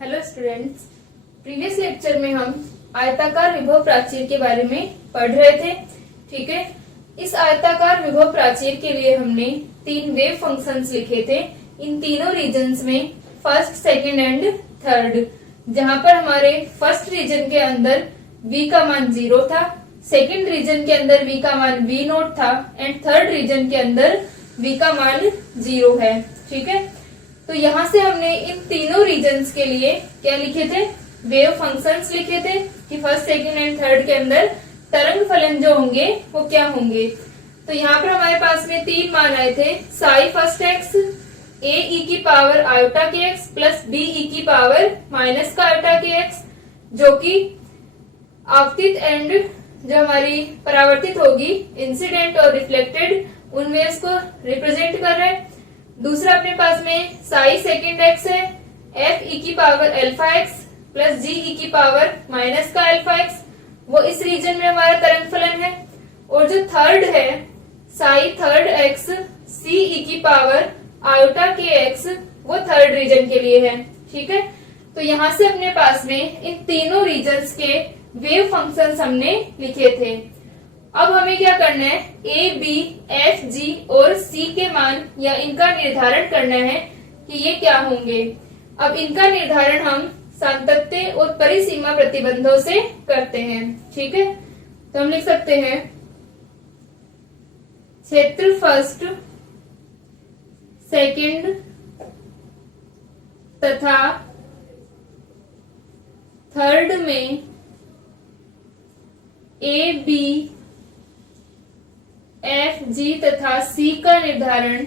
Hello students, previous lecture में हम आयताकार विभव प्राचीर के बारे में पढ़ रहे थे। ठीक है, इस आयताकार विभव प्राचीर के लिए हमने 3 वेव फंक्शंस लिखे थे। इन तीनों रीजन्स में फर्स्ट, सेकंड एंड थर्ड, जहां पर हमारे फर्स्ट रीजन के अंदर v का मान 0 था, सेकंड रीजन के अंदर v का मान v0 था एंड थर्ड रीजन के अंदर v का मान 0 है। ठीक है, तो यहाँ से हमने इन तीनों रीजन्स के लिए क्या लिखे थे, वेव फंक्शंस लिखे थे कि फर्स्ट, सेकंड एंड थर्ड के अंदर तरंग फलन जो होंगे वो क्या होंगे। तो यहाँ पर हमारे पास में 3 मान आए थे, Sai first x, a e की power iota k x plus b e की पावर माइनस का आयोटा के एक्स, जो कि आपतित एंड जो हमारी परावर्तित होगी इंसिडेंट और रिफ्लेक्टेड उन वेव्स को रिप्रेजेंट कर रहे हैं। दूसरा अपने पास में साई सेकेंड एक्स है, f e की power alpha x plus g e की पावर माइनस का अल्फा एक्स, वो इस रीजन में हमारा तरंग फलन है। और जो थर्ड है Sai third x c e की पावर आयोटा के एक्स, वो थर्ड रीजन के लिए है। ठीक है, तो यहाँ से अपने पास में इन तीनों रीजन्स के वेव फंक्शंस हमने लिखे थे। अब हमें क्या करना है, ए, बी, एफ, जी और सी के मान या इनका निर्धारण करना है कि ये क्या होंगे। अब इनका निर्धारण हम सातत्य और परिसीमा प्रतिबंधों से करते हैं। ठीक है, तो हम लिख सकते हैं क्षेत्र फर्स्ट, सेकंड तथा थर्ड में ए, बी, एफ, जी तथा सी का निर्धारण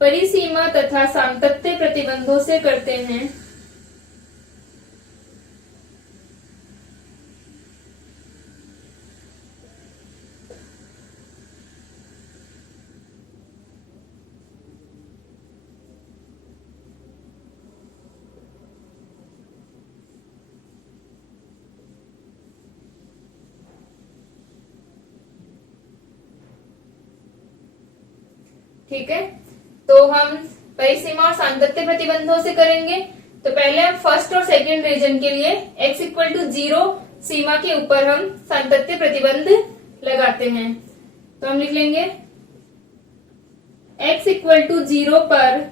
परिसीमा तथा सातत्य प्रतिबंधों से करते हैं। ठीक है, तो हम परिसीमा और सातत्य प्रतिबंधों से करेंगे। तो पहले हम फर्स्ट और सेकंड रीजन के लिए x इक्वल टू 0 सीमा के ऊपर हम सातत्य प्रतिबंध लगाते हैं। तो हम लिख लेंगे x इक्वल टू 0 पर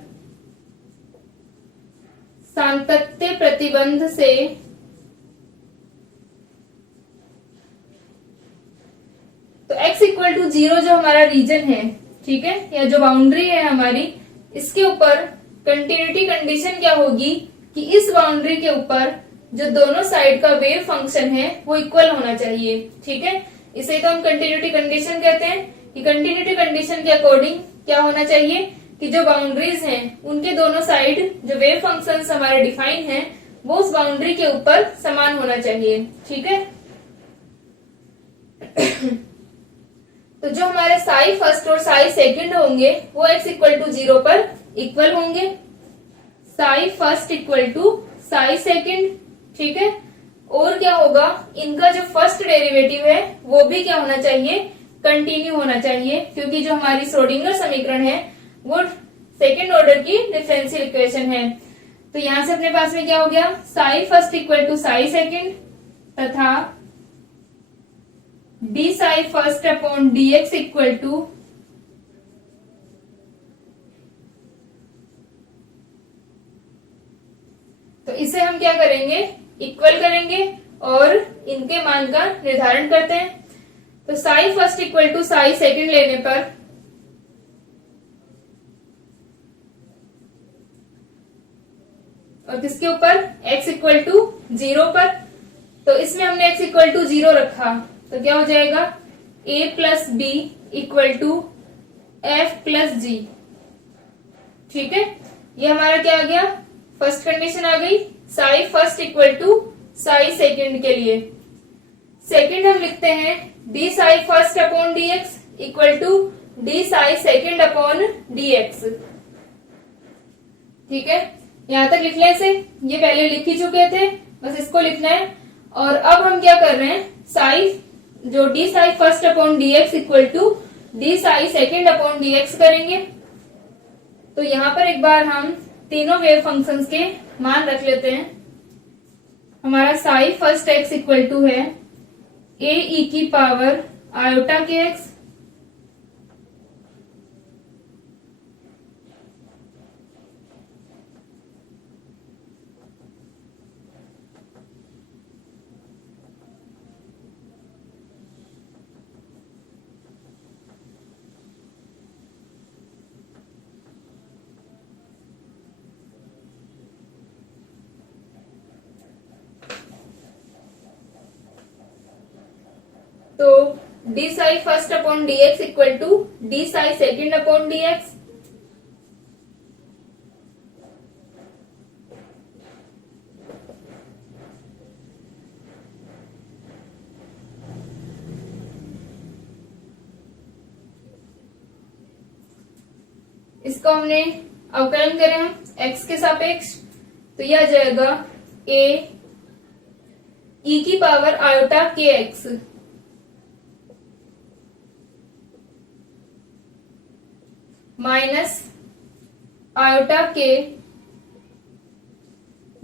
सातत्य प्रतिबंध से तो x इक्वल टू 0 जो हमारा रीजन है, ठीक है, या जो बाउंड्री है हमारी, इसके ऊपर कंटिन्यूटी कंडीशन क्या होगी कि इस बाउंड्री के ऊपर जो दोनों साइड का वेव फंक्शन है वो इक्वल होना चाहिए। ठीक है, इसे तो हम कंटिन्यूटी कंडीशन कहते हैं कि कंटिन्यूटी कंडीशन के अकॉर्डिंग क्या होना चाहिए कि जो बाउंड्रीज हैं उनके दोनों साइड जो वेव फंक्शंस हमारे डिफाइन हैं वो उस बाउंड्री के ऊपर समान होना चाहिए। ठीक है, तो जो हमारे साई फर्स्ट और साई सेकंड होंगे वो x इक्वल टू 0 पर इक्वल होंगे, psi first equal to psi second. ठीक है, और क्या होगा, इनका जो फर्स्ट डेरिवेटिव है वो भी क्या होना चाहिए, कंटिन्यू होना चाहिए, क्योंकि जो हमारी श्रोडिंगर समीकरण है वो सेकंड ऑर्डर की डिफरेंशियल इक्वेशन है। तो यहां से अपने पास में क्या हो गया, psi first equal to psi second तथा D psi first upon D x equal to तो इसे हम क्या करेंगे, इक्वल करेंगे और इनके मान का निर्धारण करते हैं। तो psi first equal to psi second लेने पर और किसके ऊपर, x इक्वल टू 0 पर, तो इसमें हमने x इक्वल टू 0 रखा तो क्या हो जाएगा, a plus B equal to F plus G. ठीक है, ये हमारा क्या आ गया, फर्स्ट कंडीशन आ गई psi first equal to psi second के लिए। सेकंड हम लिखते हैं D psi first upon D x equal to D psi second upon D x. ठीक है, यहां तक लिख लें इसे, ये पहले लिख ही चुके थे, बस इसको लिखना है। और अब हम क्या कर रहे हैं, साई जो D psi first upon D x equal to D psi second upon D X करेंगे। तो यहाँ पर एक बार हम तीनों वेव फंक्शंस के मान रख लेते हैं। हमारा psi first x equal to है ए ई की पावर आयोटा के एक्स तो d psi first upon D x equal to D psi second upon D x. इसको हमने अवकलन करें हम x के सापेक्ष, तो यह आ जाएगा a e की power iota k x minus iota k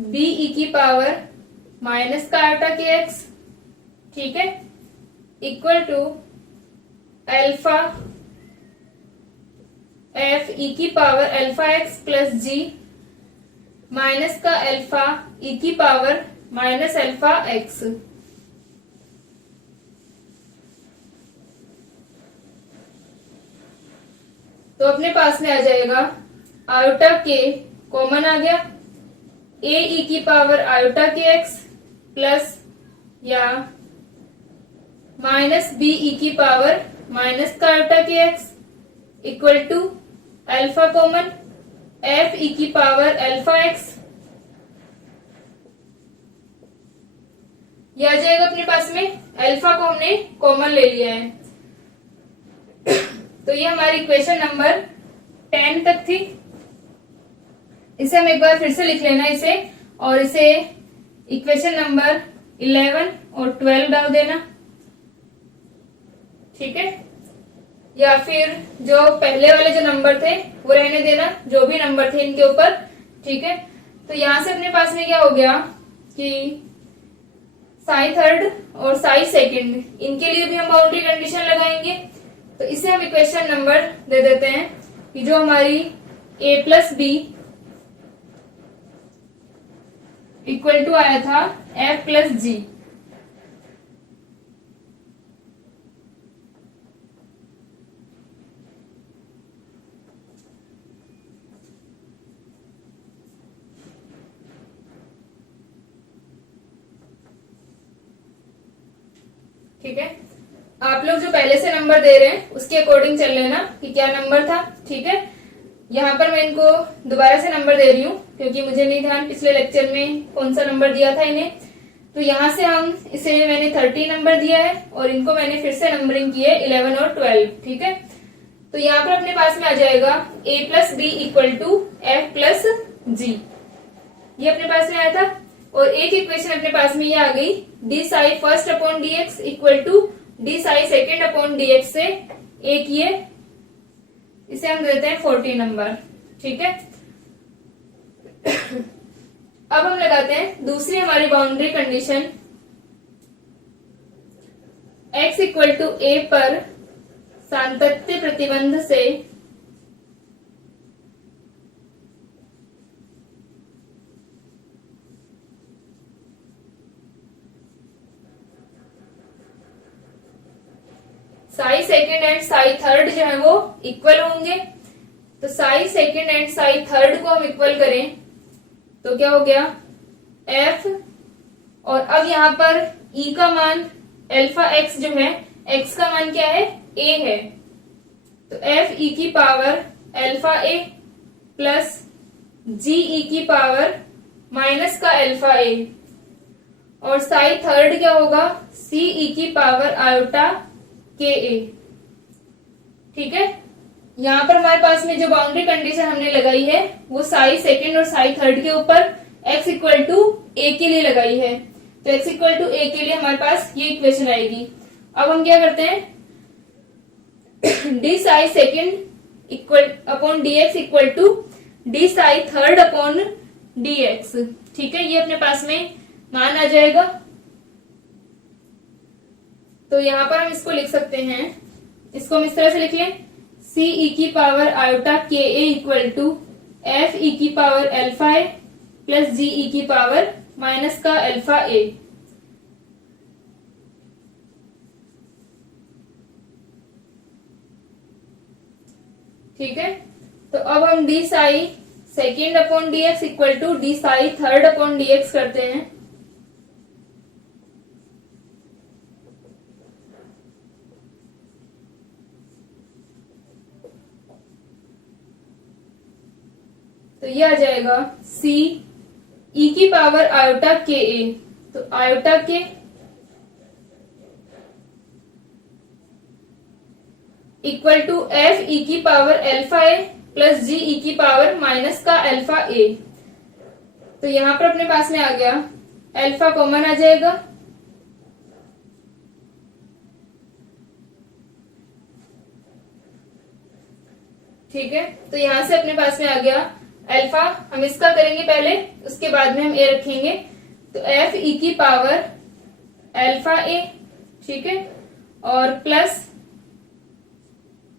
b e की पावर माइनस का आयोटा के एक्स, ठीक है, equal to alpha f e की power alpha x plus g minus का अल्फा ई की पावर माइनस अल्फा एक्स। तो अपने पास में आ जाएगा आयोटा के कॉमन आ गया ए ई की power iota k x plus या माइनस बी ई की पावर माइनस का iota k x equal to alpha common f e की पावर अल्फा एक्स। यह आ जाएगा अपने पास में, अल्फा को हमने कॉमन ले लिया है। तो ये हमारी इक्वेशन नंबर 10 तक थी। इसे हम एक बार फिर से लिख लेना इसे, और इसे इक्वेशन नंबर 11 और 12 डाल देना, ठीक है, या फिर जो पहले वाले जो नंबर थे वो रहने देना, जो भी नंबर थे इनके ऊपर, ठीक है। तो यहां से अपने पास में क्या हो गया कि साई थर्ड और साई सेकंड इनके लिए भी हम बाउंड्री कंडीशन लगाएंगे। तो इसे हम इक्वेशन नंबर दे देते हैं कि जो हमारी a plus B equal to आया था f प्लस जी, ठीक है। आप लोग जो पहले से नंबर दे रहे हैं उसके अकॉर्डिंग चल लेना कि क्या नंबर था, ठीक है। यहाँ पर मैं इनको दोबारा से नंबर दे रही हूँ क्योंकि मुझे नहीं ध्यान पिछले लेक्चर में कौन सा नंबर दिया था इन्हें। तो यहाँ से हम इसे मैंने 30 नंबर दिया है और इनको मैंने फिर से नंबरिंग की है 11 और 12, ठीक है। तो यहाँ पर अपने पास में आ जाएगा a plus B equal to F plus G, ये अपने पास में आया था। और एक इक्वेशन अपने पास में ये आ गई d psi first upon D x equal to D psi second upon D x से एक ये, इसे हम देते हैं 40 नंबर, ठीक है। अब हम लगाते हैं दूसरी हमारी boundary condition, x equal to a पर सातत्य प्रतिबंध से psi second and psi third जो है वो इक्वल होंगे। तो psi second and psi third को हम इक्वल करें तो क्या हो गया f, और अब यहाँ पर e का मान अल्फा x जो है, x का मान क्या है a है, तो f e की power alpha a plus g e की पावर माइनस का अल्फा a, और साई थर्ड क्या होगा c e की पावर आयोटा के ए, ठीक है। यहाँ पर हमारे पास में जो बाउंड्री कंडीशन हमने लगाई है वो साई सेकेंड और साई थर्ड के ऊपर x इक्वल टू ए के लिए लगाई है। तो x इक्वल टू ए के लिए हमारे पास ये इक्वेशन आएगी। अब हम क्या करते हैं, D psi second equal upon D x equal to D psi third upon D x. ठीक है, ये अपने पास में मान आ जाएगा। तो यहां पर हम इसको लिख सकते हैं, इसको हम इस तरह से लिख लें, सी ई की पावर आयोटा के a equal to f e की power alpha a plus g e की पावर माइनस का अल्फा ए। ठीक है, तो अब हम d psi second upon D x equal to D psi third upon D x करते हैं। तो ये आ जाएगा सी ई की पावर आयोटा के ए, तो आयोटा के इक्वल टू एफ ई की power alpha a plus g e की पावर माइनस का अल्फा ए। तो यहां पर अपने पास में आ गया, अल्फा कॉमन आ जाएगा, ठीक है। तो यहां से अपने पास में आ गया अल्फा, हम इसका करेंगे पहले, उसके बाद में हम ए रखेंगे। तो एफ ई की पावर अल्फा ए, ठीक है, और प्लस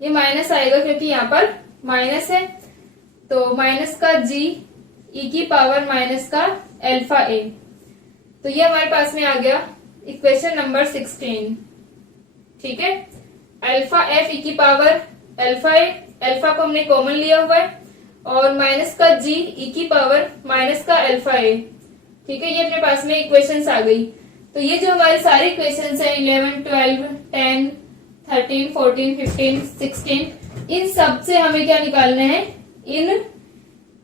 ये माइनस आएगा क्योंकि यहाँ पर माइनस है, तो माइनस का जी ई की पावर माइनस का अल्फा ए। तो ये हमारे पास में आ गया इक्वेशन नंबर 16। ठीक है, अल्फा एफ ई की पावर अल्फा ए, अल्फा को हमने कॉमन लिया हुआ है, और माइनस का जी ई की पावर माइनस का अल्फा ए। ठीक है, ये अपने पास में इक्वेशंस आ गई। तो ये जो हमारी सारी इक्वेशंस है 11, 12, 10, 13, 14, 15, 16, इन सब से हमें क्या निकालना है, इन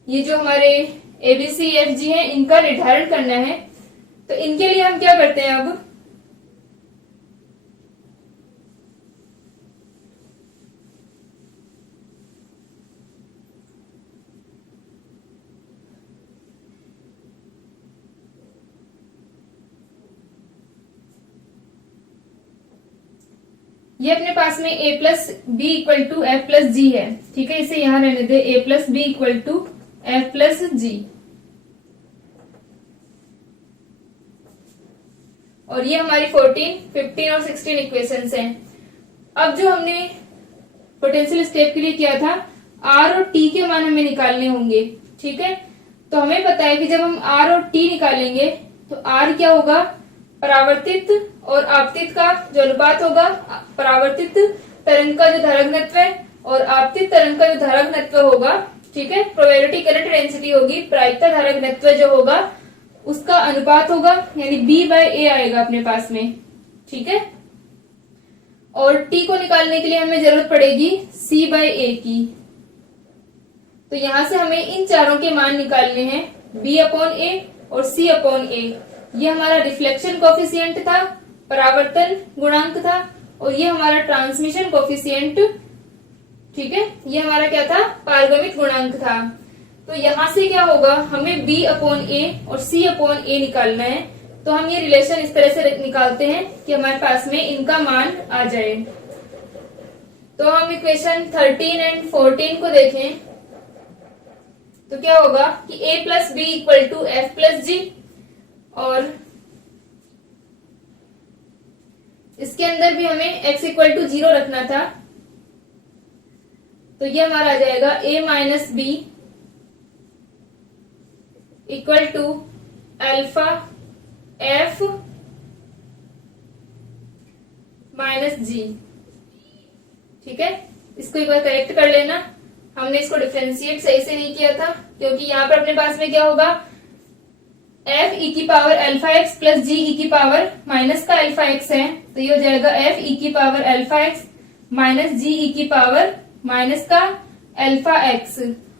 ये जो हमारे एबीसी एफ जी है इनका निर्धारण करना है। तो इनके लिए हम क्या करते हैं, अब ये अपने पास में a plus B equal to F plus G है। ठीक है, इसे यहां रहने दे, a plus B equal to F plus G. और ये हमारी 14, 15 और 16 इक्वेशंस हैं। अब जो हमने पोटेंशियल स्टेप के लिए किया था, r और t के मान हमें निकालने होंगे। ठीक है, तो हमें पता है कि जब हम r और t निकालेंगे तो r क्या होगा, परावर्तित और आपतित का जो अनुपात होगा, परावर्तित तरंग का जो धारक घनत्व है और आपतित तरंग का जो धारक घनत्व होगा, ठीक है, प्रोबेबिलिटी करंट डेंसिटी होगी, प्रायिकता धारक घनत्व जो होगा उसका अनुपात होगा, यानी b बाय a आएगा अपने पास में। ठीक है, और t को निकालने के लिए हमें जरूरत पड़ेगी c बाय a की। तो यहां से हमें इन चारों के मान निकालने हैं, b अपॉन a और c अपॉन a। ये हमारा रिफ्लेक्शन कोफिशिएंट था, परावर्तन गुणांक था, और ये हमारा ट्रांसमिशन कोफिशिएंट। ठीक है, ये हमारा क्या था, पारगमित गुणांक था। तो यहां से क्या होगा, हमें b अपॉन a और c अपॉन a निकालना है। तो हम ये रिलेशन इस तरह से निकालते हैं कि हमारे पास में इनका मान आ जाए। तो हम इक्वेशन 13 एंड 14 को देखें तो क्या होगा कि a plus B equal to F plus G, और इसके अंदर भी हमें x इक्वल टू 0 रखना था। तो ये हमारा आ जाएगा a minus B equal to alpha F minus G. ठीक है, इसको एक बार करेक्ट कर लेना, हमने इसको डिफरेंशिएट सही से नहीं किया था, क्योंकि यहां पर अपने पास में क्या होगा, एफ ई की power alpha x plus g e की पावर माइनस का अल्फा एक्स है। तो ये हो जाएगा एफ ई की पावर अल्फा एक्स माइनस जी ई की पावर माइनस का अल्फा एक्स,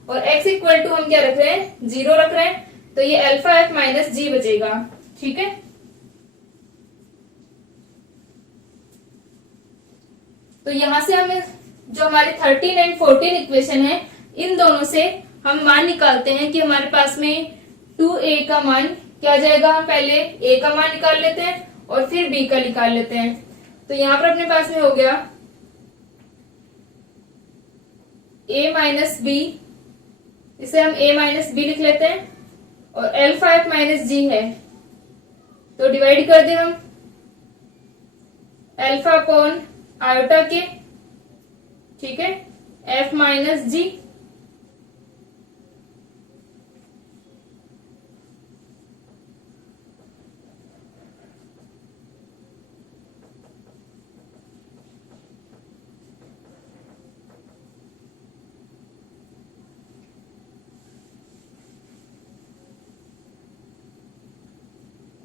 और x इक्वल टू हम क्या रख रहे हैं, 0 रख रहे हैं। तो ये अल्फा एफ माइनस जी बचेगा। ठीक है, तो यहां से हमें जो हमारे 13 एंड 14 इक्वेशन है, इन दोनों से हम मान निकालते हैं कि हमारे पास में 2a का मान क्या आ जाएगा। हम पहले a का मान निकाल लेते हैं और फिर b का निकाल लेते हैं। तो यहाँ पर अपने पास में हो गया a माइनस बी, इसे हम a माइनस बी लिख लेते हैं, और अल्फा एफ माइनस जी है, तो डिवाइड कर दें हम अल्फा अपॉन आयोटा के, ठीक है, एफ माइनस जी।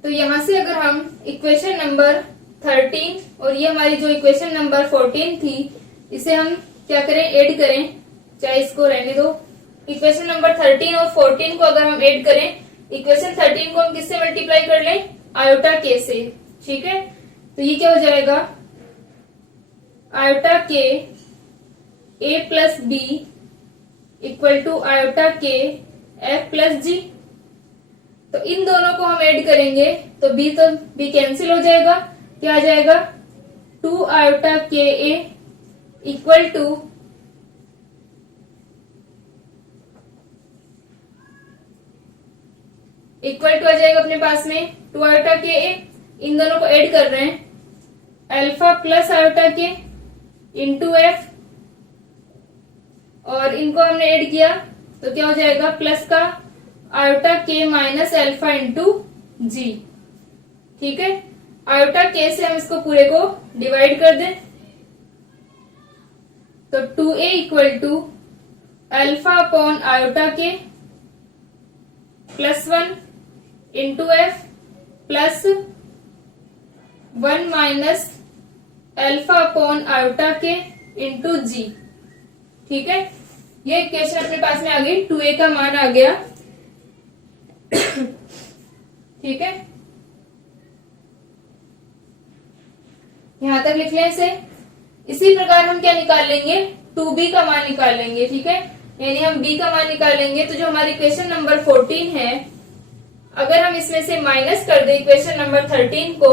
तो यहां से अगर हम इक्वेशन नंबर 13 और ये हमारी जो इक्वेशन नंबर 14 थी, इसे हम क्या करें, ऐड करें, चाहे इसको रहने दो। इक्वेशन नंबर 13 और 14 को अगर हम ऐड करें, इक्वेशन 13 को हम किससे मल्टीप्लाई कर लें, आयोटा के से, ठीक है। तो ये क्या हो जाएगा, आयोटा के A plus B equal to iota K F plus G. तो इन दोनों को हम ऐड करेंगे तो बी कैंसिल हो जाएगा, क्या आ जाएगा, 2 आयोटा के ए इक्वल टू आ जाएगा अपने पास में 2 आयोटा के ए। इन दोनों को ऐड कर रहे हैं, alpha plus iota K into F, और इनको हमने ऐड किया तो क्या हो जाएगा, प्लस का आयोटा के माइनस अल्फा इंटू जी, ठीक है। आयोटा के से हम इसको पूरे को डिवाइड कर दें, तो 2a equal to alpha upon iota K plus 1 into F plus 1 minus alpha upon iota K into G, ठीक है। ये इक्वेशन अपने पास में आ गई, 2a का मान आ गया, ठीक है। यहां तक लिख लें इसे। इसी प्रकार हम क्या निकाल लेंगे, 2b का मान निकाल लेंगे, ठीक है। यानी हम b का मान निकालेंगे, तो जो हमारी इक्वेशन नंबर 14 है, अगर हम इसमें से माइनस कर दें इक्वेशन नंबर 13 को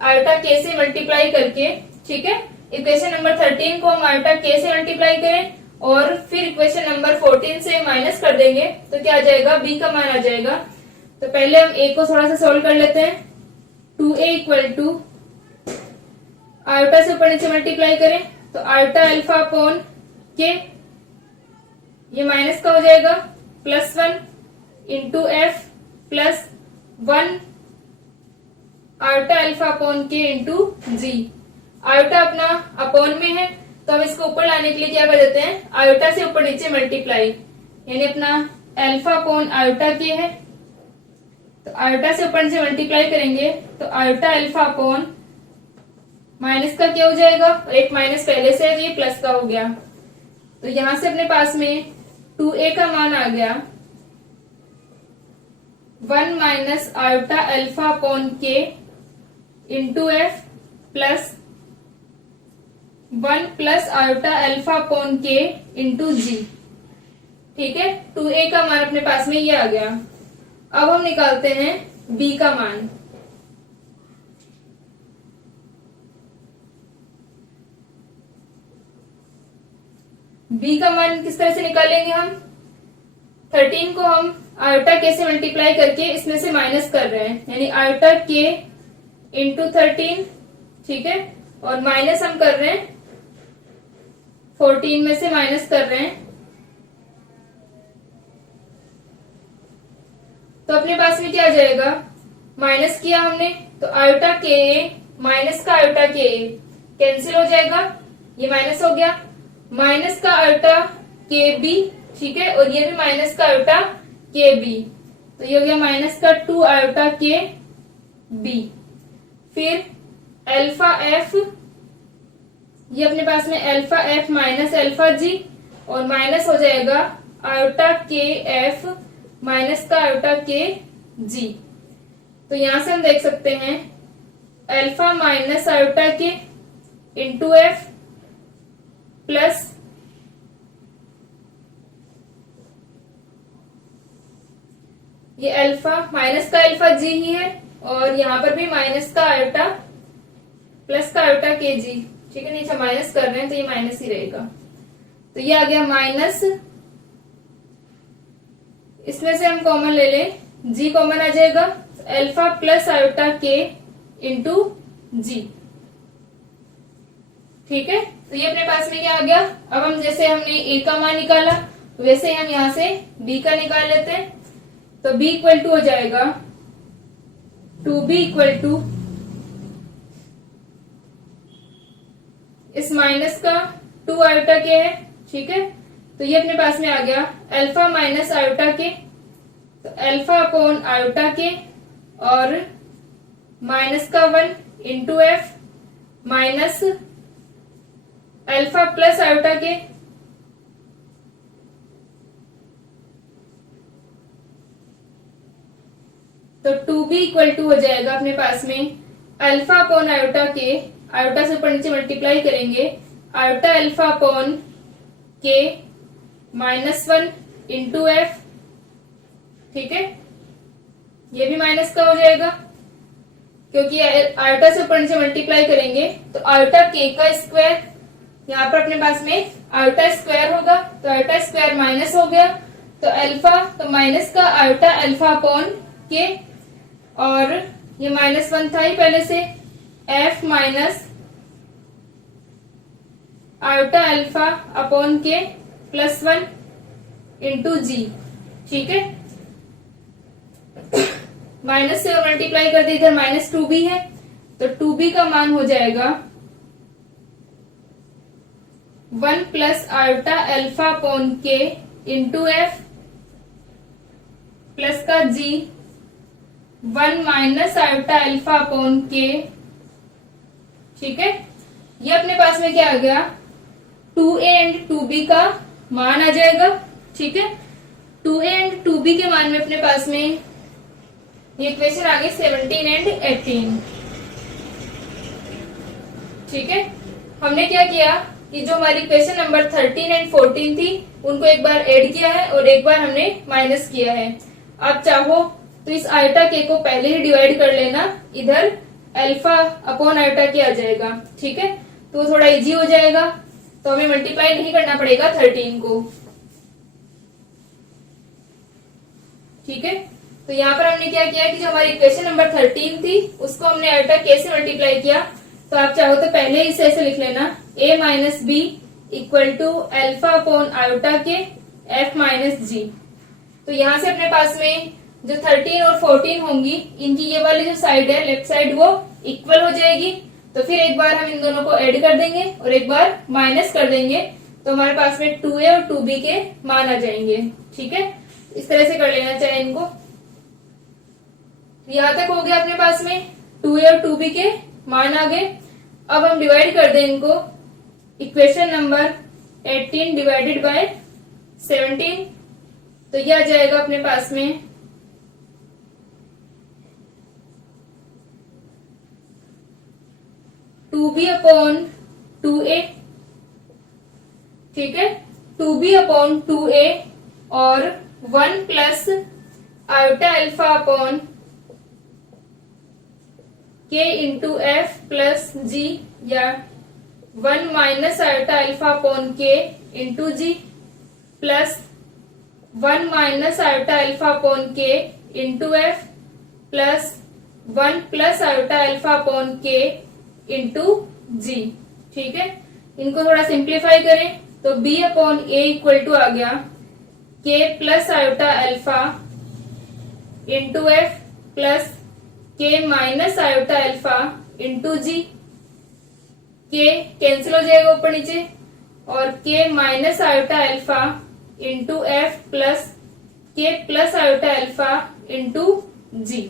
आयोटा के से मल्टीप्लाई करके, ठीक है, इक्वेशन नंबर 13 को हम आयोटा के से मल्टीप्लाई करें और फिर इक्वेशन नंबर 14 से माइनस कर देंगे, तो क्या आ जाएगा, b का मान आ जाएगा। तो पहले हम a को थोड़ा सा सोल्व कर लेते हैं, 2a इक्वल टू आयोटा से ऊपर नीचे मल्टीप्लाई करें तो आयोटा अल्फा अपॉन के, ये माइनस का हो जाएगा, plus 1 into F plus 1 iota alpha upon K into जी। आयोटा अपना अपॉन में है तो हम इसको ऊपर लाने के लिए क्या कर देते हैं, आयोटा से ऊपर नीचे मल्टीप्लाई, यानी अपना अल्फा अपॉन आयोटा के है, तो आयोटा से ऊपर नीचे मल्टीप्लाई करेंगे तो आयोटा अल्फा अपॉन माइनस का क्या हो जाएगा, और एक माइनस पहले से है तो ये प्लस का हो गया। तो यहां से अपने पास में 2a का मान आ गया 1 minus iota alpha upon K into F plus 1 plus iota alpha upon K into G, ठीक है। 2a का मान अपने पास में ये आ गया। अब हम निकालते हैं b का मान। b का मान किस तरह से निकालेंगे हम, 13 को हम आयोटा के से मल्टीप्लाई करके इसमें से माइनस कर रहे हैं, यानी आयोटा के इंटू 13, ठीक है, और माइनस हम कर रहे हैं 14 में से माइनस कर रहे हैं, तो अपने पास में क्या आ जाएगा, माइनस किया हमने तो आयोटा के माइनस का आयोटा के कैंसिल हो जाएगा, ये माइनस हो गया, माइनस का आयोटा के बी, ठीक है, और ये भी माइनस का आयोटा के बी, तो ये हो गया माइनस का 2 आयोटा के बी। फिर अल्फा एफ, ये अपने पास में अल्फा एफ माइनस अल्फा जी, और माइनस हो जाएगा आयोटा के एफ माइनस का आयोटा के जी। तो यहां से हम देख सकते हैं alpha minus iota K into F plus ये अल्फा माइनस का अल्फा जी ही है, और यहाँ पर भी माइनस का आयोटा प्लस का आयोटा के जी, ठीक है, नीचे माइनस कर रहे हैं तो ये माइनस ही रहेगा। तो ये आ गया माइनस, इसमें से हम कॉमन ले लें, जी कॉमन आ जाएगा, alpha plus iota K into G. ठीक है, तो ये अपने पास में क्या आ गया। अब हम जैसे हमने ए का मान निकाला वैसे हम यहां से बी का निकाल लेते हैं। तो b इक्वल टू हो जाएगा 2b इक्वल टू इस माइनस का 2 आयोटा के है। ठीक है, तो ये अपने पास में आ गया अल्फा माइनस आयोटा के, तो अल्फा अपॉन आयोटा के और माइनस का 1 into F minus alpha plus iota के, तो 2b इक्वल टू हो जाएगा अपने पास में अल्फा अपॉन आयोटा के, आयोटा से ऊपर नीचे मल्टीप्लाई करेंगे, आयोटा अल्फा अपॉन के -1 इंटू एफ। ठीक है, ये भी माइनस का हो जाएगा क्योंकि आयोटा से ऊपर नीचे मल्टीप्लाई करेंगे, तो आयोटा के का स्क्वायर, यहाँ पर अपने पास में आयोटा स्क्वायर होगा, तो आयोटा स्क्वायर माइनस हो गया, तो अल्फा, तो माइनस का आयोटा अल्फा अपॉन के, और ये -1 था ही पहले से, F minus iota alpha upon के +1 इंटू जी। ठीक है, माइनस से और मल्टीप्लाई कर दी, इधर -2b है, तो 2b का मान हो जाएगा 1 plus iota alpha upon K into F plus का जी 1 माइनस आयोटा अल्फा अपॉन के। ठीक है, ये अपने पास में क्या आ गया 2a एंड 2b का मान आ जाएगा। ठीक है, 2a एंड 2b के मान में अपने पास में ये इक्वेशन आ गई 17 एंड 18। ठीक है, हमने क्या किया कि जो हमारी इक्वेशन नंबर 13 एंड 14 थी उनको एक बार ऐड किया है और एक बार हमने माइनस किया है। आप चाहो तो इस आयोटा के को पहले ही डिवाइड कर लेना, इधर अल्फा अपॉन आयोटा के आ जाएगा। ठीक है, तो थोड़ा इजी हो जाएगा, तो हमें मल्टीप्लाई नहीं करना पड़ेगा 13 को। ठीक है, तो यहाँ पर हमने क्या किया कि जो हमारी इक्वेशन नंबर 13 थी उसको हमने आयोटा के से मल्टीप्लाई किया, तो आप चाहो तो पहले इसे ऐसे लिख लेना, a minus B equal to alpha upon iota k f minus g. तो यहाँ से अपने पास में जो 13 और 14 होंगी, इनकी ये वाली जो साइड है लेफ्ट साइड वो इक्वल हो जाएगी, तो फिर एक बार हम इन दोनों को ऐड कर देंगे और एक बार माइनस कर देंगे, तो हमारे पास में 2a और 2b के मान आ जाएंगे। ठीक है, इस तरह से कर लेना चाहिए इनको। यहां तक हो गया अपने पास में 2a और 2b के मान आ गए। अब हम डिवाइड कर दें इनको, इक्वेशन नंबर 18 डिवाइडेड बाय 17, तो यह आ जाएगा अपने पास में 2b अपॉन 2a। ठीक है, 2b अपॉन 2a और 1 plus iota alpha upon K into F plus G, या 1 minus iota alpha upon K into G plus 1 minus iota alpha upon K into F plus 1 plus iota alpha upon K into G. ठीक है, इनको थोड़ा simplify करें तो b upon A equal to आ गया k plus iota alpha into F plus k minus iota alpha into G. k cancel हो जाएगा ऊपर नीचे, और k minus iota alpha into F plus k plus iota alpha into G.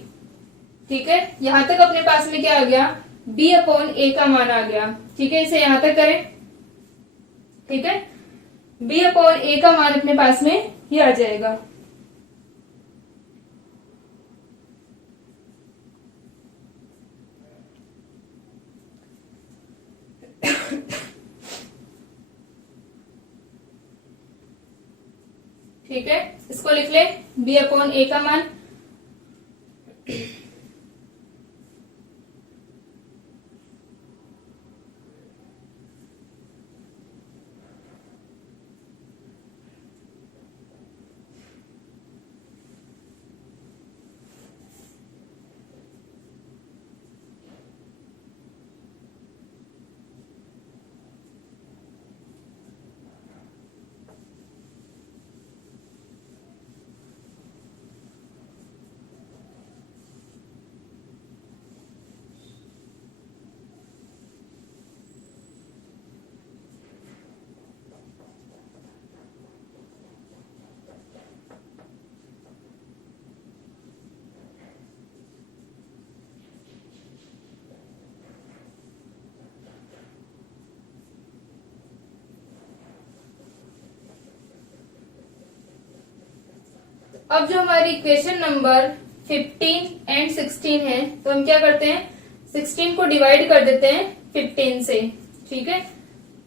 ठीक है, यहां तक अपने पास में क्या आ गया b अपॉन ए का मान आ गया। ठीक है, इसे यहां तक करें। ठीक है, b अपॉन ए का मान अपने पास में ये आ जाएगा। ठीक है, इसको लिख ले b अपॉन ए का मान। अब जो हमारी इक्वेशन नंबर 15 एंड 16 है, तो हम क्या करते हैं, 16 को डिवाइड कर देते हैं 15 से। ठीक है,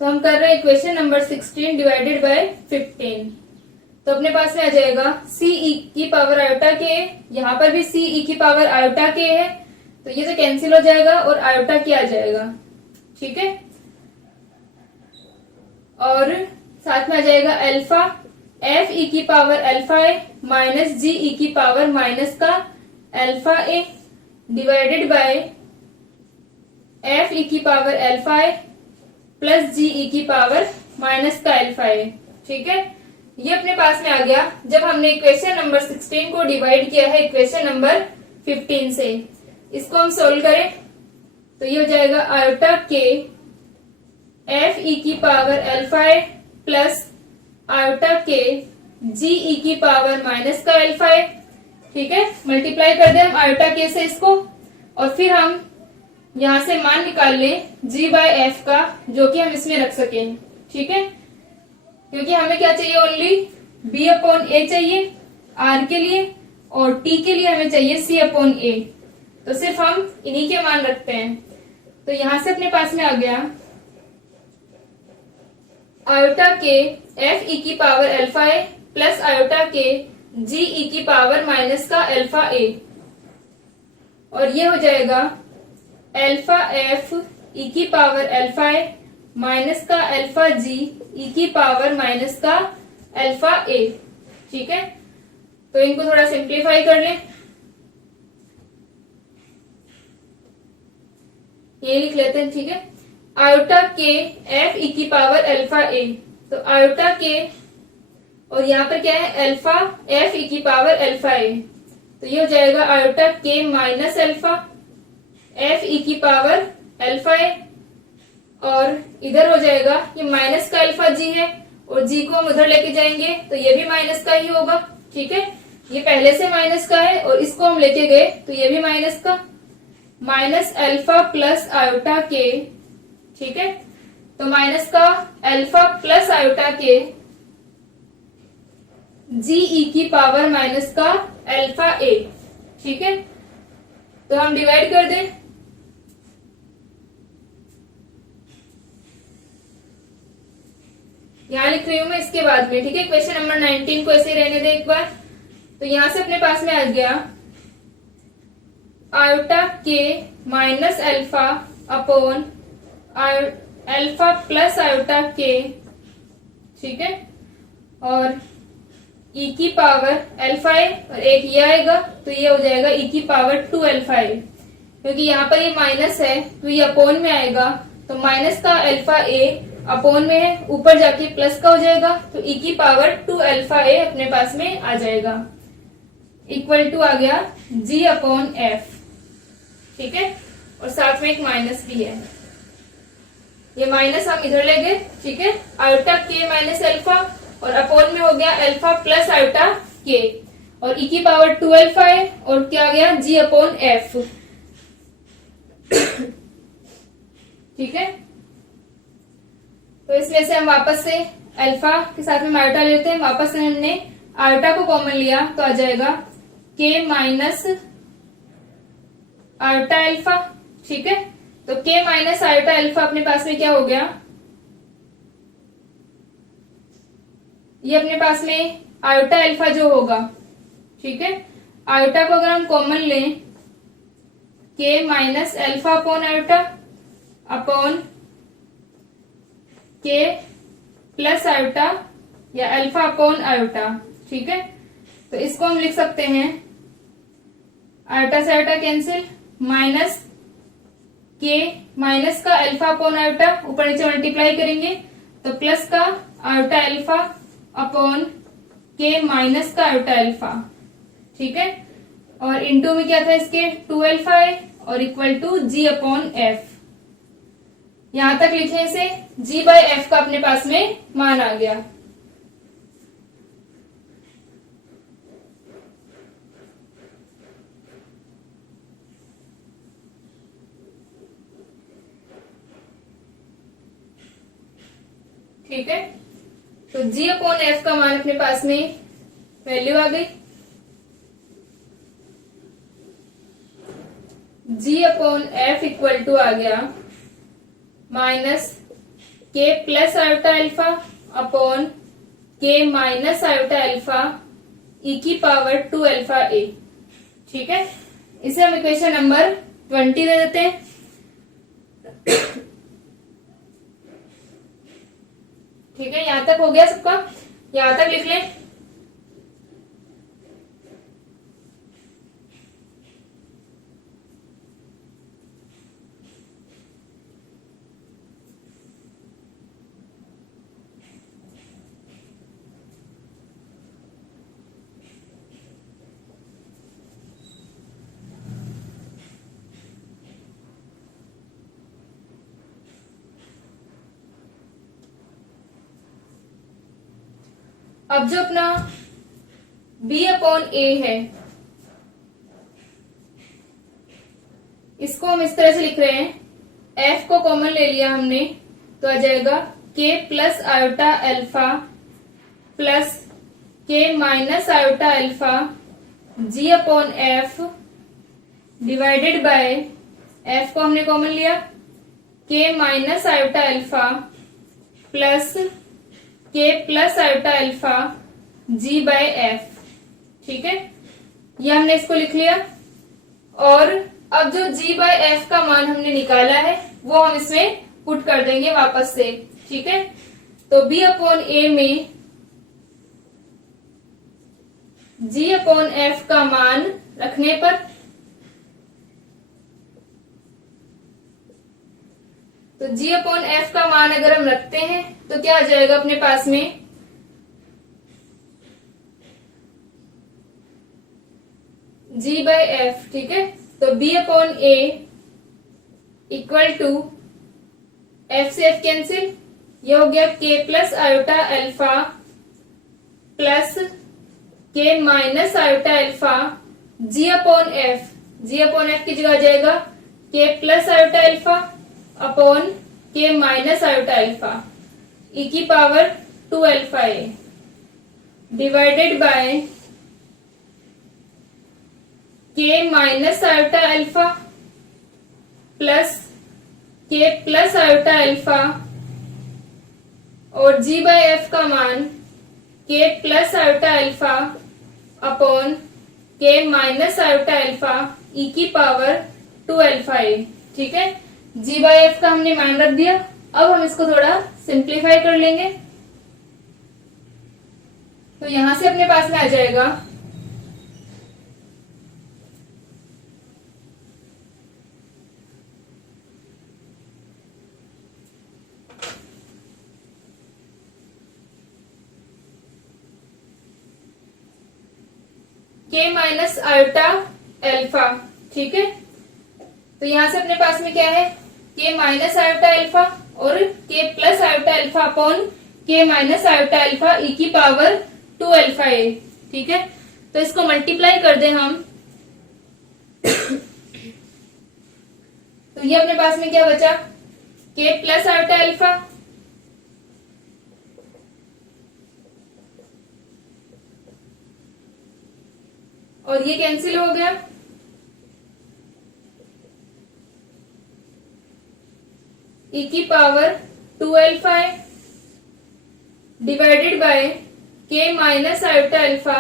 तो हम कर रहे हैं इक्वेशन नंबर 16 डिवाइडेड बाय 15। तो अपने पास में आ जाएगा सी ई की पावर आयोटा के, यहाँ पर भी सी ई की पावर आयोटा के है, तो ये तो कैंसिल हो जाएगा और आयोटा के आ जाएगा। ठीक है, और साथ में आ जाएगा अल्फा एफ ई की पावर अल्फा ए माइनस जी ई की पावर माइनस का alpha A divided bye F e की power alpha a plus g e की पावर माइनस का अल्फा ए। ठीक है, ये अपने पास में आ गया जब हमने इक्वेशन नंबर 16 को डिवाइड किया है इक्वेशन नंबर 15 से। इसको हम सोल्व करें तो ये हो जाएगा आयोटा के एफ ई की power alpha a plus iota के जी ई की पावर माइनस का अल्फा ए। ठीक है, मल्टीप्लाई कर दे हम आयोटा के से इसको, और फिर हम यहां से मान निकाल लें जी बाय एफ का, जो कि हम इसमें रख सकें। ठीक है, क्योंकि हमें क्या चाहिए, ओनली बी अपॉन ए चाहिए आर के लिए, और टी के लिए हमें चाहिए सी अपॉन ए। तो सिर्फ हम इन्हीं के मान रखते हैं। तो यहां से अपने पास में आ गया आयोटा के एफ ई की power alpha a plus iota के जी ई की पावर माइनस का अल्फा ए, और ये हो जाएगा अल्फा एफ ई की पावर अल्फा ए माइनस का अल्फा जी ई की पावर माइनस का अल्फा ए। ठीक है, तो इनको थोड़ा सिंप्लीफाई कर लें, ये लिख लेते हैं। ठीक है, आयोटा के एफ ई की पावर अल्फा ए, तो आयोटा के और यहाँ पर क्या है अल्फा एफ ई की पावर अल्फा ए, तो ये हो जाएगा आयोटा के माइनस अल्फा एफ ई की पावर अल्फा ए, और इधर हो जाएगा ये माइनस का अल्फा जी है, और जी को हम उधर लेके जाएंगे तो ये भी माइनस का ही होगा। ठीक है, ये पहले से माइनस का है और इसको हम लेके गए तो ये भी माइनस का, माइनस अल्फा प्लस आयोटा के। ठीक है, तो माइनस का अल्फा प्लस आयोटा के जी ई की पावर माइनस का अल्फा ए। ठीक है, तो हम डिवाइड कर दें, यहां लिख रही हूं मैं इसके बाद में। ठीक है, क्वेश्चन नंबर 19 को ऐसे रहने दें एक बार। तो यहां से अपने पास में आ गया आयोटा के minus alpha upon alpha plus iota के। ठीक है, और ई की पावर अल्फा ए, और एक ये आएगा तो ये हो जाएगा ई की पावर 2 अल्फा ए, क्योंकि यहाँ पर ये माइनस है तो ये अपोन में आएगा, तो माइनस का अल्फा ए अपोन में है, ऊपर जाके प्लस का हो जाएगा, तो ई की पावर 2 अल्फा ए अपने पास में आ जाएगा, इक्वल टू आ गया जी अपॉन एफ। ठीक है, और साथ में एक माइनस भी है, ये माइनस हम इधर ले गए। ठीक है, आयोटा के माइनस अल्फा, और अपोन में हो गया अल्फा प्लस आयोटा के, और ई की पावर 2 अल्फा है, और क्या आ गया जी अपॉन एफ। ठीक है, तो इसमें से हम वापस से अल्फा के साथ में आयोटा लेते हैं, वापस से हमने आयोटा को कॉमन लिया तो आ जाएगा के माइनस आयोटा अल्फा। ठीक है, तो के माइनस आयोटा अल्फा अपने पास में क्या हो गया, ये अपने पास में आयोटा अल्फा जो होगा। ठीक है, आयोटा को अगर हम कॉमन लें, के minus alpha upon iota upon के प्लस आयोटा या अल्फा अपॉन आयोटा। ठीक है, तो इसको हम लिख सकते हैं आयोटा से आयोटा कैंसिल, माइनस के माइनस का अल्फा अपॉन आयोटा, ऊपर नीचे मल्टीप्लाई करेंगे तो प्लस का आयोटा अल्फा अपॉन के माइनस का आयोटा अल्फा। ठीक है, और इनटू में क्या था इसके 2 अल्फा है, और equal to g upon f. यहां तक लिखे इसे, जी बाय एफ का अपने पास में मान आ गया। ठीक है, तो जी अपॉन एफ का मान अपने पास में वैल्यू आ गई। जी अपॉन एफ इक्वल टू आ गया माइनस के प्लस आयोटा अल्फा अपॉन के माइनस आयोटा अल्फा ई की पावर 2 अल्फा ए। ठीक है, इसे हम इक्वेशन नंबर 20 दे देते हैं। ठीक है, यहां तक हो गया सबका, यहां तक लिख लें। अब जो अपना b अपॉन ए है, इसको हम इस तरह से लिख रहे हैं। f को कॉमन ले लिया हमने तो आ जाएगा k plus iota alpha plus k minus iota alpha g upon f divided by f को हमने कॉमन लिया k minus iota alpha plus k plus iota alpha g by f. ठीक है, ये हमने इसको लिख लिया। और अब जो g बाय एफ का मान हमने निकाला है वो हम इसमें पुट कर देंगे वापस से। ठीक है, तो b अपॉन ए में g अपॉन एफ का मान रखने पर तो g अपॉन एफ का मान अगर हम रखते हैं तो क्या आ जाएगा अपने पास में, g बाय एफ। ठीक है, तो b upon A equal to F से एफ कैंसिल, ये हो गया k plus iota alpha plus k minus iota alpha g upon F. g upon F की जगह आ जाएगा k plus iota alpha upon k minus iota alpha ई की power 2 alpha A divided by k minus iota alpha plus k plus iota alpha और g by F का मान k plus iota alpha upon k minus iota alpha ई की power 2 alpha a. ठीक है, g by F का हमने मान रख दिया। अब हम इसको थोड़ा सिंप्लीफाई कर लेंगे तो यहां से अपने पास में आ जाएगा k माइनस आयोटा अल्फा। ठीक है, तो यहां से अपने पास में क्या है, k माइनस आयोटा अल्फा और k plus iota alpha upon k minus iota alpha ई की पावर 2 अल्फा ए। ठीक है, तो इसको मल्टीप्लाई कर दें हम तो ये अपने पास में क्या बचा, k प्लस आयोटा अल्फा और ये कैंसिल हो गया, ई की पावर 2 अल्फा है divided by k minus iota alpha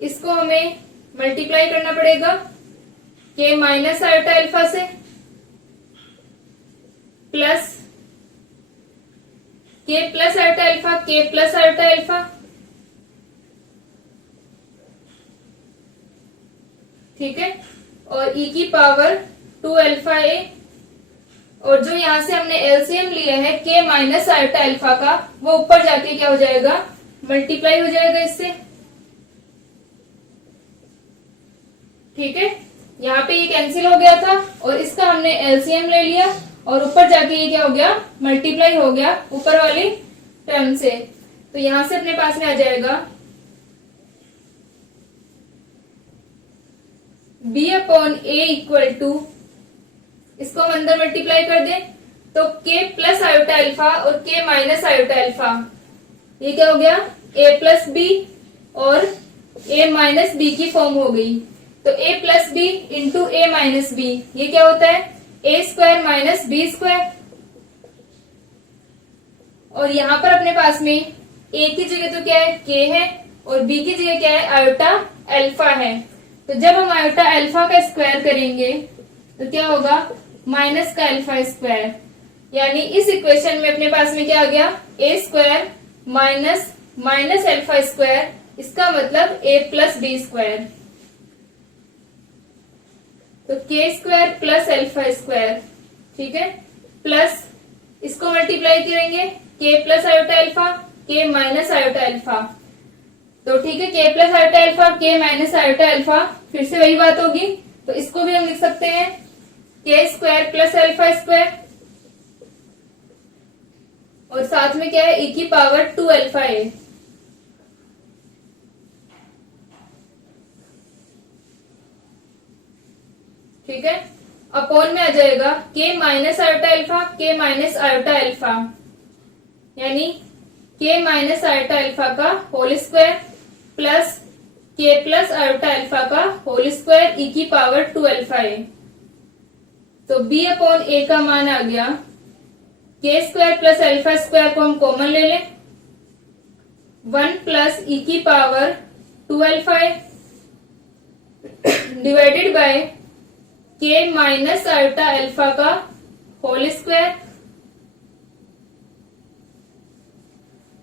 इसको हमें मल्टीप्लाई करना पड़ेगा k माइनस आयोटा अल्फा से plus k plus iota alpha k plus iota alpha. ठीक है, और e की पावर 2 अल्फा ए और जो यहां से हमने एलसीएम लिया है k माइनस आयोटा अल्फा का वो ऊपर जाके क्या हो जाएगा, मल्टीप्लाई हो जाएगा इससे। ठीक है, यहाँ पे ये कैंसिल हो गया था और इसका हमने एलसीएम ले लिया और ऊपर जाके ये क्या हो गया, मल्टीप्लाई हो गया ऊपर वाली टर्म से। तो यहां से अपने पास में आ जाएगा b upon A equal to, इसको हम अंदर मल्टीप्लाई कर दें तो k प्लस आयोटा अल्फा और k माइनस आयोटा अल्फा, ये क्या हो गया a प्लस बी और ए माइनस बी की फॉर्म हो गई। तो a plus b into a minus b, ये क्या होता है a square minus b square. और यहाँ पर अपने पास में ए की जगह तो क्या है के है और बी की जगह क्या है आयोटा अल्फा है। तो जब हम आयोटा अल्फा का स्क्वायर करेंगे तो क्या होगा माइनस का अल्फा स्क्वायर, यानी इस इक्वेशन में अपने पास में क्या आ गया A square minus minus alpha square, इसका मतलब ए प्लस बी स्क्वायर। तो के स्क्वायर प्लस अल्फा स्क्वायर, ठीक है, प्लस इसको मल्टीप्लाई करेंगे के प्लस आयोटा अल्फा के माइनस आयोटा अल्फा। तो ठीक है के प्लस आयोटा अल्फा के माइनस आयोटा अल्फा, फिर से वही बात होगी। तो इसको भी हम लिख सकते हैं के स्क्वायर प्लस अल्फा स्क्वायर और साथ में क्या है e की पावर 2 अल्फा ए। ठीक है, अपॉन में आ जाएगा के माइनस आयोटा अल्फा के माइनस आयोटा अल्फा, यानी के माइनस आयोटा अल्फा का होल स्क्वायर प्लस के प्लस आयोटा अल्फा का होल स्क्वायर e की पावर 2 अल्फा ए। तो b अपॉन ए का मान आ गया के स्क्वायर प्लस अल्फा स्क्वायर को हम कॉमन ले लें 1 प्लस e की power 2 alpha A divided by के माइनस आयोटा अल्फा का होल स्क्वायर।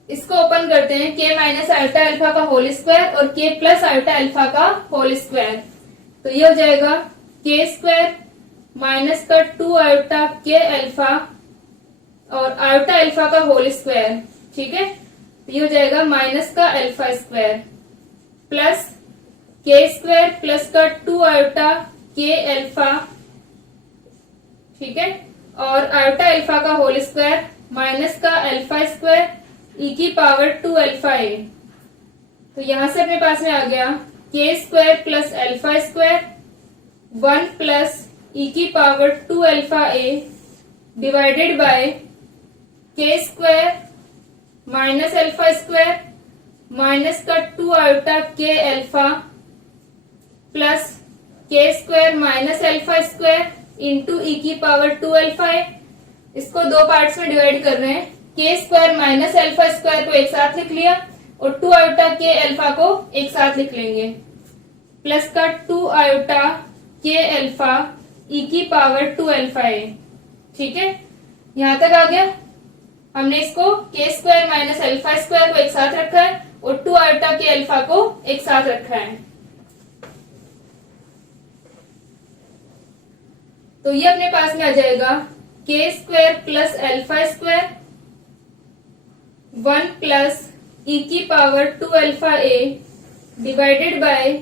इसको ओपन करते हैं के माइनस आयोटा अल्फा का होल स्क्वायर और के प्लस आयोटा अल्फा का होल स्क्वायर। तो ये हो जाएगा के स्क्वायर माइनस का 2 आयोटा के अल्फा और आयोटा अल्फा का होल स्क्वायर, ठीक है। तो ये हो जाएगा माइनस का alpha square plus K square plus का 2 आयोटा के अल्फा, ठीक है, और आयोटा अल्फा का होल स्क्वायर माइनस का अल्फा स्क्वायर e की पावर 2 अल्फा ए। तो यहां से अपने पास में आ गया के square plus alpha square 1 plus e की power 2 alpha A divided by K square minus alpha square minus का 2 iota K alpha plus K square minus alpha square into E की पावर 2 अल्फा है। इसको दो पार्ट्स में divide कर रहे हैं, के स्क्वायर माइनस अल्फा स्क्वायर को एक साथ लिख लिया और 2 आयोटा के अल्फा को एक साथ लिख लेंगे प्लस का 2 आयोटा के अल्फा ई की पावर 2 अल्फा है, ठीक है। यहां तक आ गया। हमने इसको के स्क्वायर माइनस अल्फा स्क्वायर को एक साथ रखा है और 2 आयोटा के अल्फा को एक साथ रखा है। तो ये अपने पास में आ जाएगा K square plus alpha square 1 plus E की power 2 alpha A divided by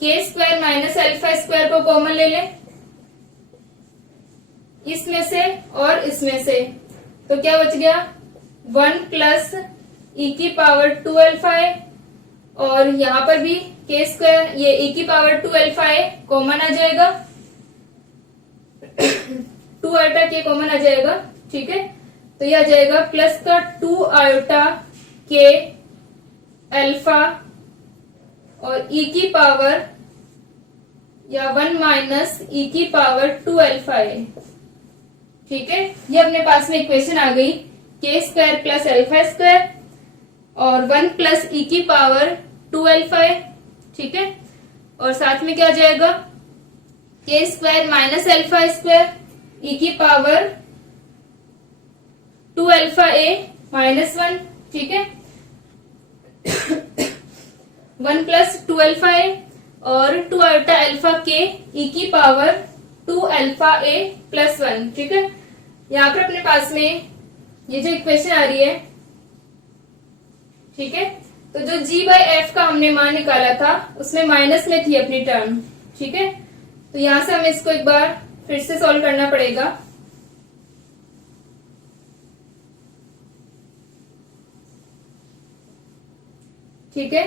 K square minus alpha square को कॉमन ले लें इसमें से और इसमें से, तो क्या बच गया 1 प्लस ई की पावर 2 अल्फा है और यहाँ पर भी के स्क्वायर ये ई की पावर 2 अल्फा है कॉमन आ जाएगा 2 आयोटा के कॉमन आ जाएगा, ठीक है। तो यह आ जाएगा प्लस का 2 आयोटा के अल्फा और ई की पावर या 1 माइनस ई की पावर 2 अल्फा है, ठीक है। ये अपने पास में इक्वेशन आ गई के स्क्वायर प्लस अल्फा स्क्वायर और 1 प्लस ई की पावर 2 अल्फा है, ठीक है। और साथ में क्या आ जाएगा K square minus alpha square ई की पावर 2 अल्फा ए माइनस 1, ठीक है। 1 प्लस 2 अल्फा ए और 2 आयोटा अल्फा के ई की पावर 2 अल्फा ए प्लस 1, ठीक है। यहाँ पर अपने पास में ये जो इक्वेशन आ रही है, ठीक है, तो जो g बाई एफ का हमने मान निकाला था उसमें माइनस में थी अपनी टर्म, ठीक है। तो यहां से हमें इसको एक बार फिर से सॉल्व करना पड़ेगा। ठीक है,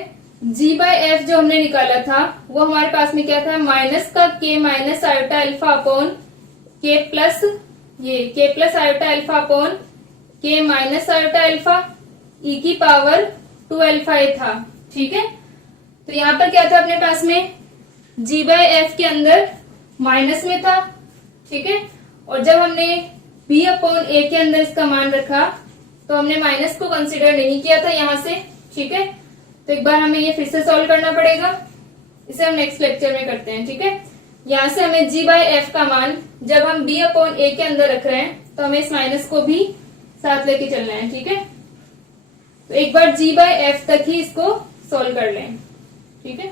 g बाई एफ जो हमने निकाला था वो हमारे पास में क्या था माइनस का के माइनस आयोटा अल्फा अपॉन के प्लस ये के प्लस आयोटा अल्फा अपॉन के माइनस आयोटा अल्फा ई की पावर 2 अल्फा ए था, ठीक है। तो यहाँ पर क्या था अपने पास में, g/f के अंदर माइनस में था, ठीक है। और जब हमने b/a के अंदर इसका मान रखा तो हमने माइनस को कंसीडर नहीं किया था यहाँ से, ठीक है। तो एक बार हमें ये फिर से सॉल्व करना पड़ेगा, इसे हम नेक्स्ट लेक्चर में करते हैं, ठीक है। यहाँ से हमें g/f का मान जब हम b/a के अंदर रख रहे हैं तो हमें इस माइनस को भी साथ लेके चलना है, ठीक है। तो एक बार g/f तक ही इसको सॉल्व कर लें, ठीक है।